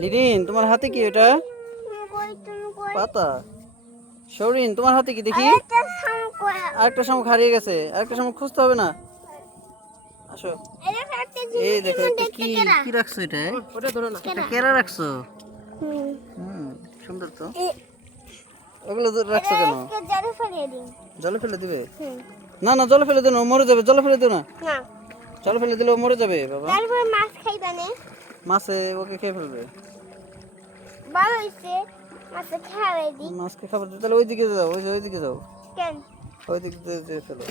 লিরিন তোমার হাতে কি এটা? পাতা। সৌরিন তোমার হাতে কি? দেখি। আরেকটা শামুক হারিয়ে গেছে। আরেকটা শামুক খুঁজতে হবে না। আসো। এই দেখো কি? কি রাখছো এটা? ওটা ধরো না। এটা কেরা রাখছো? হুম সুন্দর তো। ওগুলো রাখছো কেন? জলে ফেলে দিবে? না না জলে ফেলে দিও না ও মরে যাবে জলে ফেলে দিও না। জলে ফেলে দিলে ও মরে যাবে বাবা। তারপর মাছ খাইবা নে। মাছে ওকে খেয়ে ফেলবে? ভালো হইছে মাছে খাওয়াই দি মাছকে খাবার দিতে তাহলে ওই দিকে যাও ওই যে ওই দিকে যাও। কেন? ওই দিক দিয়ে দিয়ে ফেলো।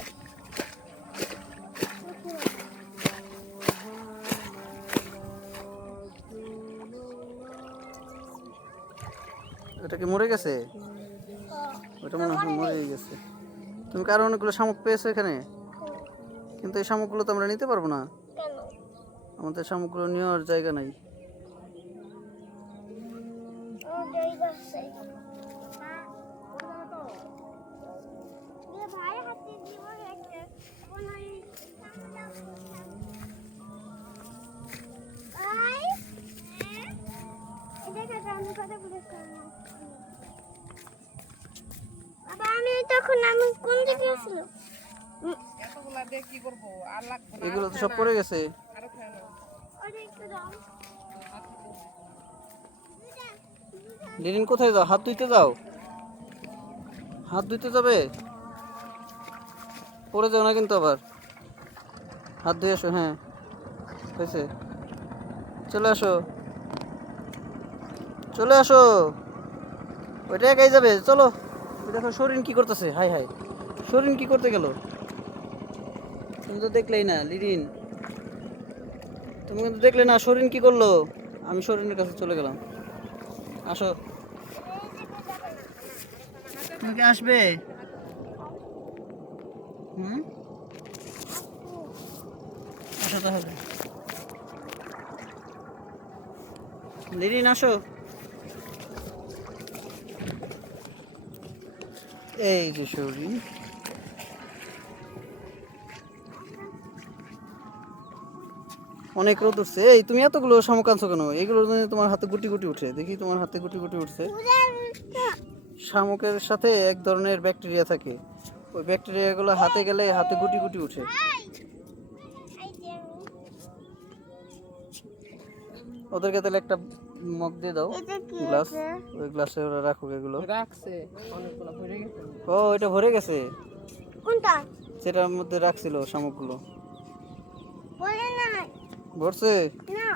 এটা কি মরে গেছে? ওটা মনে হয় মরে গেছে। তুমি কারও অনেকগুলো শামুক পেয়েছ এখানে? কিন্তু এই শামুকগুলো তো আমরা নিতে পারব না। আমাদের শামুকগুলো নেওয়ার জায়গা নাই। ও দেই দছে ভাই হাতে দিব একটা কোন আই এটা কাটা আমি কথা বলে বাবা আমি তখন আমি কোন দিকে ছিল এতগুলা দিয়ে কি করব? আর লাগবে না এগুলো তো সব পড়ে গেছে। লিরিন কোথায় যাও? হাত ধুইতে যাও। হাত ধুইতে যাবে? পড়ে যাও না কিন্তু আবার। হাত ধুয়ে আসো হ্যাঁ। হয়েছে। চলে আসো। চলে আসো। ওইটা একাই যাবে। চলো। দেখো শরীর কি করতেছে। হাই হাই। শরীর কি করতে গেল? তুমি তো দেখলেই না লিরিন তুমি কিন্তু দেখলে না, শরীর কি করল? আমি শরীরের কাছে চলে গেলাম। আসো। তুমি কি আসবে? হুম? আসো তাহলে। লিরিন আসো। এই যে শরীর। অনেক রোদ উঠছে। এই তুমি এতগুলো শামুক আনছো কেন? এগুলো তোমার হাতে গুটি গুটি উঠে দেখি তোমার হাতে গুটি গুটি উঠছে। শামুকের সাথে এক ধরনের ব্যাকটেরিয়া থাকে। ওই ব্যাকটেরিয়াগুলো হাতে গেলে হাতে গুটি গুটি উঠে। ওদেরকে তাহলে একটা মগ দিয়ে দাও। গ্লাস ওই গ্লাসে ওরা রাখুক এগুলো। রাখছে। অনেকগুলো ভরে গেছে। ও এটা ভরে গেছে? কোনটা? সেটার মধ্যে রাখছিল শামুকগুলো। বলে না ভরছে? না।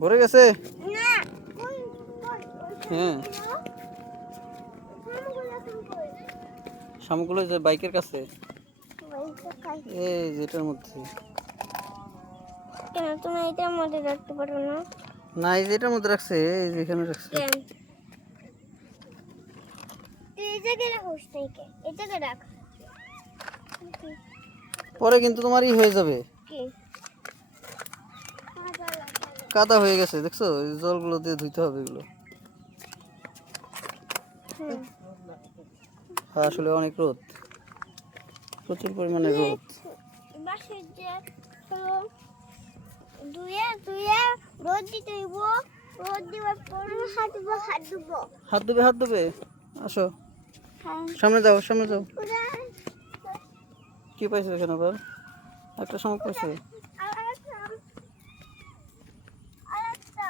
ভরে গেছে? হ্যাঁ। শামুকগুলো যে বাইকের কাছে। এই যেটার মধ্যে। কেন? তুমি এটার মধ্যে রাখতে পারো না। না এই যে এটার মধ্যে রাখছে এই যে এখানে রাখছে। পরে কিন্তু তোমারই হয়ে যাবে। কি? কাদা হয়ে গেছে দেখছ? জলগুলো দিয়ে ধুইতে হবে এগুলো। হ্যাঁ আসলে অনেক রোদ। প্রচুর পরিমাণে রোদ। হাত দিব হাত দিব ধুবে হাত ধুবে? আসো। হ্যাঁ। সামনে যাও সামনে যাও। কি পাইছো এখানে আবার? একটা শামুক পাইছো আরেকটা আরেকটা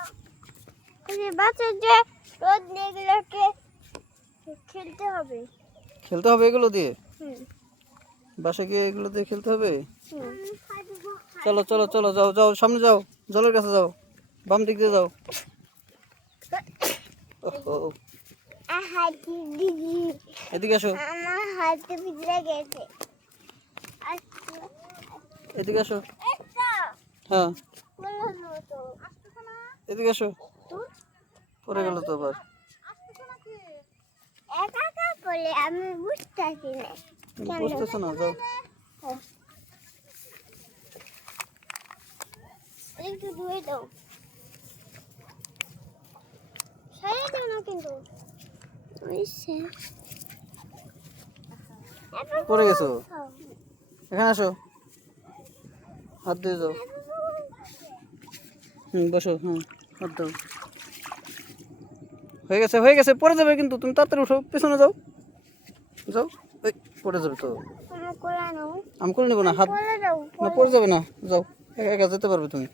এই যে রোদ এগুলোকে খেলতে হবে। খেলতে হবে এগুলো দিয়ে? বাসে গিয়ে এগুলো দিয়ে খেলতে হবে? চলো চলো চলো যাও যাও সামনে যাও জলের কাছে যাও বাম দিক দিয়ে যাও। এদিকে আসো। আমার হাতে ভিতরে গেছে। আচ্ছা এদিকে আসো। হ্যাঁ। এদিকে আসো। পরে গেল তো আবার। একা আমি না, যাও। না কিন্তু পড়ে গেছো? এখানে আসো। হাত দিয়ে যাও। হুম, বসো, হুম, হাত দাও। হয়ে গেছে হয়ে গেছে, পড়ে যাবে কিন্তু, তুমি তাড়াতাড়ি উঠো, পেছনে যাও। যাও ওই পড়ে যাবে তো। আমি করে নেব না, হাত না, পড়ে যাবে না, যাও, একা যেতে পারবে তুমি।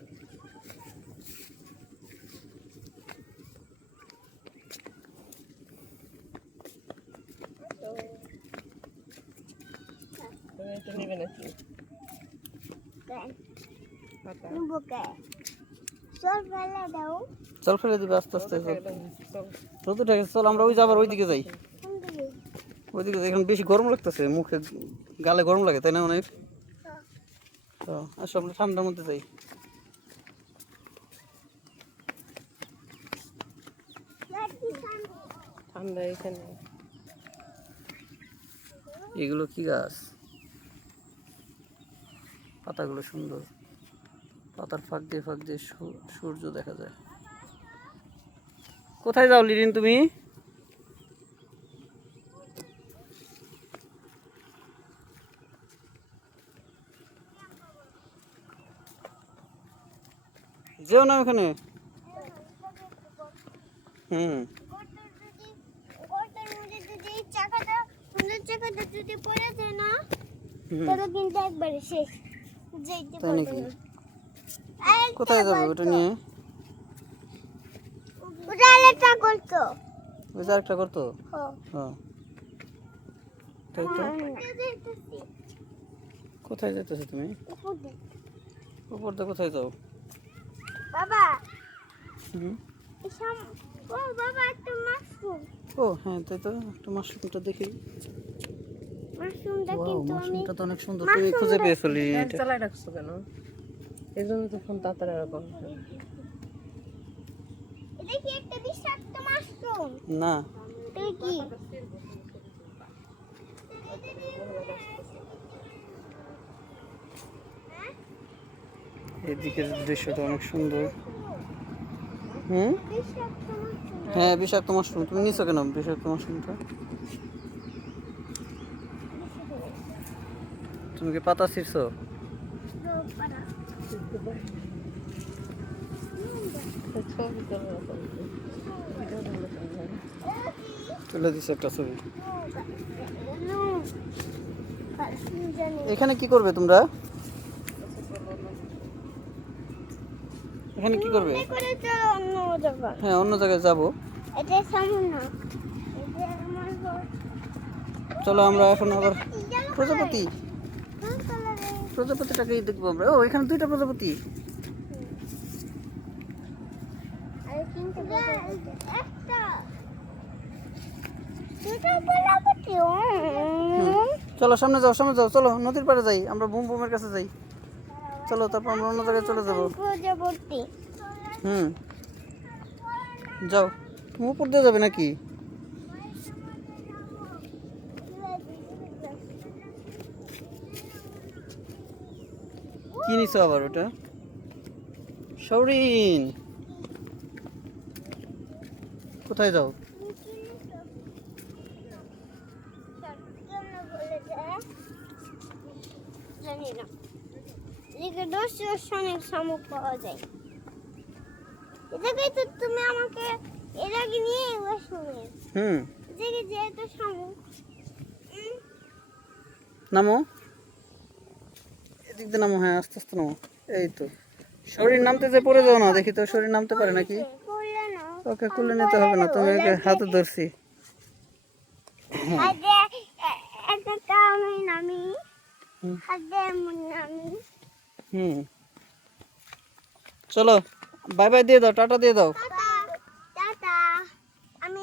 চল ফেলে দাও। চল ফেলে দিবে আস্তে আস্তে চল। রোদ উঠে চল আমরা ওই যাবার ওইদিকে যাই। ওইদিকে এখন বেশি গরম লাগতেছে মুখে গালে গরম লাগে তাই না অনেক? তো আসো আমরা ঠান্ডার মধ্যে যাই। ঠান্ডা এখানে। এগুলো কি গাছ? পাতাগুলো সুন্দর। পাতার ফাঁক দিয়ে ফাঁক দিয়ে সূর্য দেখা যায়। কোথায় যাও লিরিন তুমি? যেও না ওখানে। হুম। যদি চাকাটা যদি পড়ে যায় না হুম। কিন্তু একবারে শেষ যেতে তাই না কোথায় যাবে ওটা নিয়ে? ওটা আরেকটা করতো। ওই যে আরেকটা করতো? হ্যাঁ। তাই তো? কোথায় যেতেছো তুমি? উপর। দিয়ে কোথায় যাও? বাবা। হুম? ও বাবা একটা মাশরুম। ও হ্যাঁ তাই তো। একটা মাশরুমটা দেখি। মাশরুমটা কিন্তু আমি তো অনেক সুন্দর। তুমি খুঁজে পেয়েছিলি এটা। চালাই রাখছো কেন? এই জন্য তো ফোন তাড়াতাড়ি এরকম কি একটা বিষাক্ত মাশরুম। না। এটা কি? এদিকের দৃশ্যটা অনেক সুন্দর। হুম? হ্যাঁ বিষাক্ত মাশরুম। তুমি নিছো কেন বিষাক্ত মাশরুমটা? তুমি কি পাতা ছিঁড়ছো? তোলা হয়। দিছো একটা ছবি। এখানে কি করবে তোমরা? এখানে কি করবে? করে চলো অন্য জায়গা হ্যাঁ অন্য জায়গায় যাব। চলো আমরা এখন আবার প্রজাপতি। প্রজাপতিটাকেই দেখব আমরা। ও এখানে দুইটা প্রজাপতি আর কিন্তু একটা দুটো প্রজাপতি ও চলো, সামনে যাও সামনে যাও, চলো, নদীর পাড়ে যাই, আমরা বুম বুমের কাছে যাই। চলো, তারপর আমরা অন্য জায়গায় চলে যাব। হুম। যাও। তুমি উপর দিয়ে যাবে নাকি? কি নিছো আবার ওটা? সৌরিন কোথায় যাও? জানি না এদিকে দশ অনেক শামুক পাওয়া যায় এটাকে তো তুমি আমাকে এর আগে নিয়ে হুম। এদিকে যেহেতু শামুক উম, নামো। এদিক দিয়ে নামো হ্যাঁ আস্তে আস্তে নামো। এই তো। শরীর নামতে যে পড়ে যাও না দেখি তো শরীর নামতে পারে নাকি? ওকে কুলে নিতে হবে না তুমি ওকে হাতে ধরছি। চলো বাই বাই দিয়ে দাও টাটা দিয়ে দাও। আমি